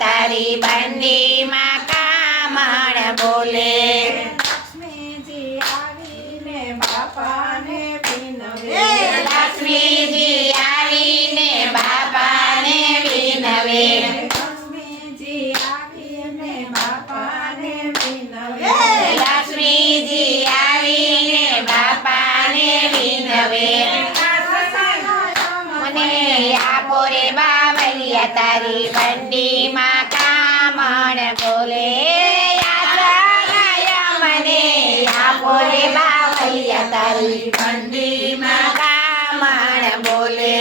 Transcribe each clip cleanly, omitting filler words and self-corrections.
તારી બંડીમાં કામણ બોલે. લક્ષ્મીજી આવીને બાપાને વિનવે, લક્ષ્મીજી આવીને બાપાને વિનવે, લક્ષ્મીજી આવીને બાપાને વિનવે, લક્ષ્મીજી આવીને બાપાને વિનવે. મને આપો રે બાવલિયા તારી બંડીમાં કામણ બોલે. મને આપો રે બાવલિયા તારી બંડીમાં કામણ બોલે.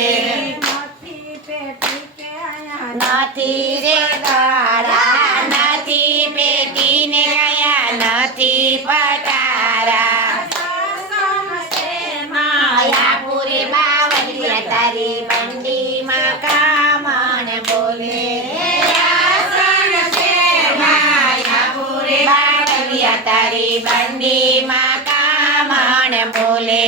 નથી રે તારા, નથી પેટીને ગયા, નથી પટારા. પૂરી બાવલિયા તારી બંડીમાં કામણ બોલે. પૂરી બાવલિયા તારી બંડીમાં કામણ બોલે.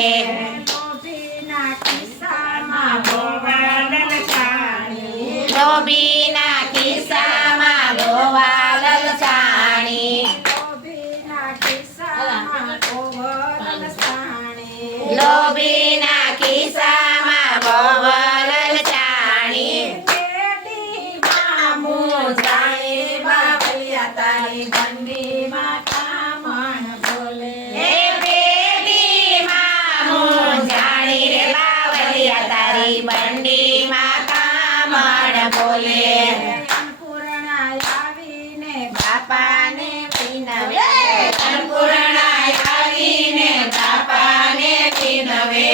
લોભીના ખિસ્સામાં ગોવાલ લલચાણી, લોભીના ખિસ્સામાં ગોવાલ લલચાણી, લોભીના ખિસ્સામાં ગોવાલ લલચાણી, લોભીના ખિસ્સામાં ગોવાલ લલચાણી. પેટીમાં મૂંઝાણી બાવલિયા તારી બંડીમાં કામણ બોલે. પેટીમાં મૂંઝાણી રે બાવલિયા તારી બંડીમાં કામણ બોલે. અન્નપૂર્ણા આવીને બાપાને વિનવે, અન્નપૂર્ણા આવીને બાપાને વિનવે,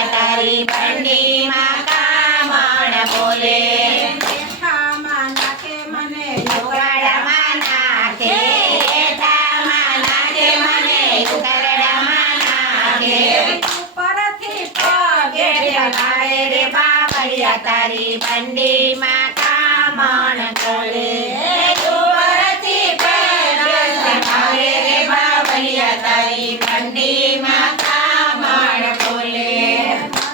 બાવળિયા તારી બંડીમાં કામણ બોલે હેઠામાં નાખે મને ઉકરડામાં નાખે હેઠામાં નાખે મને ઉકરડામાં નાખે ઉપરથી પગે લાવે રે બાવળિયા તારી બંડીમાં કામણ બોલે ઉપરથી પગે લાવે રે બાવળિયા તારી બંડીમાં કામણ બોલે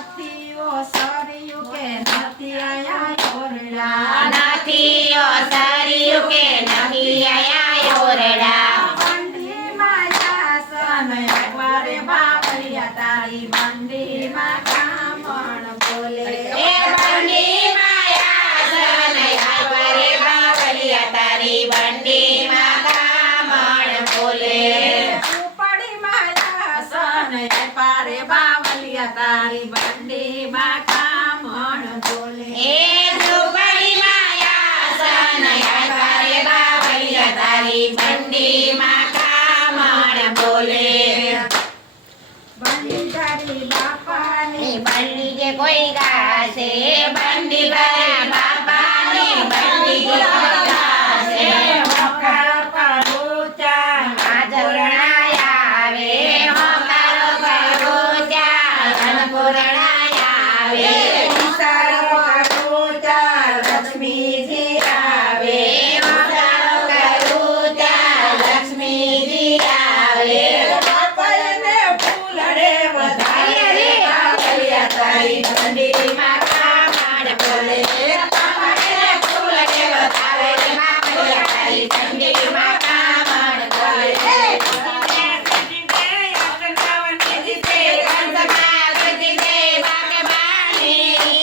નથી ઓ સરિયું કે નથી આયા ઓરડા નથી ઓસરિયું કે નથી આયા ઓરડા બંડીમાં જાસન એકવારે બાવળિયા તારી બંડીમાં કામણ બોલે એ બંડીમાં આસન આયવા રે બાવળિયા તારી બંડીમાં કામણ બોલે ઝૂંપડીમાં જાસન એકવારે બાવળિયા તારી બંડીમાં કામણ બોલે એ ઝૂંપડીમાં આસન આયવા રે બાવળિયા તારી બંડીમાં કામણ બોલે બંડી તારી બાપાની એ બંડી જે કોઈ ગાશે બંડી ભરા બાપાની બંડી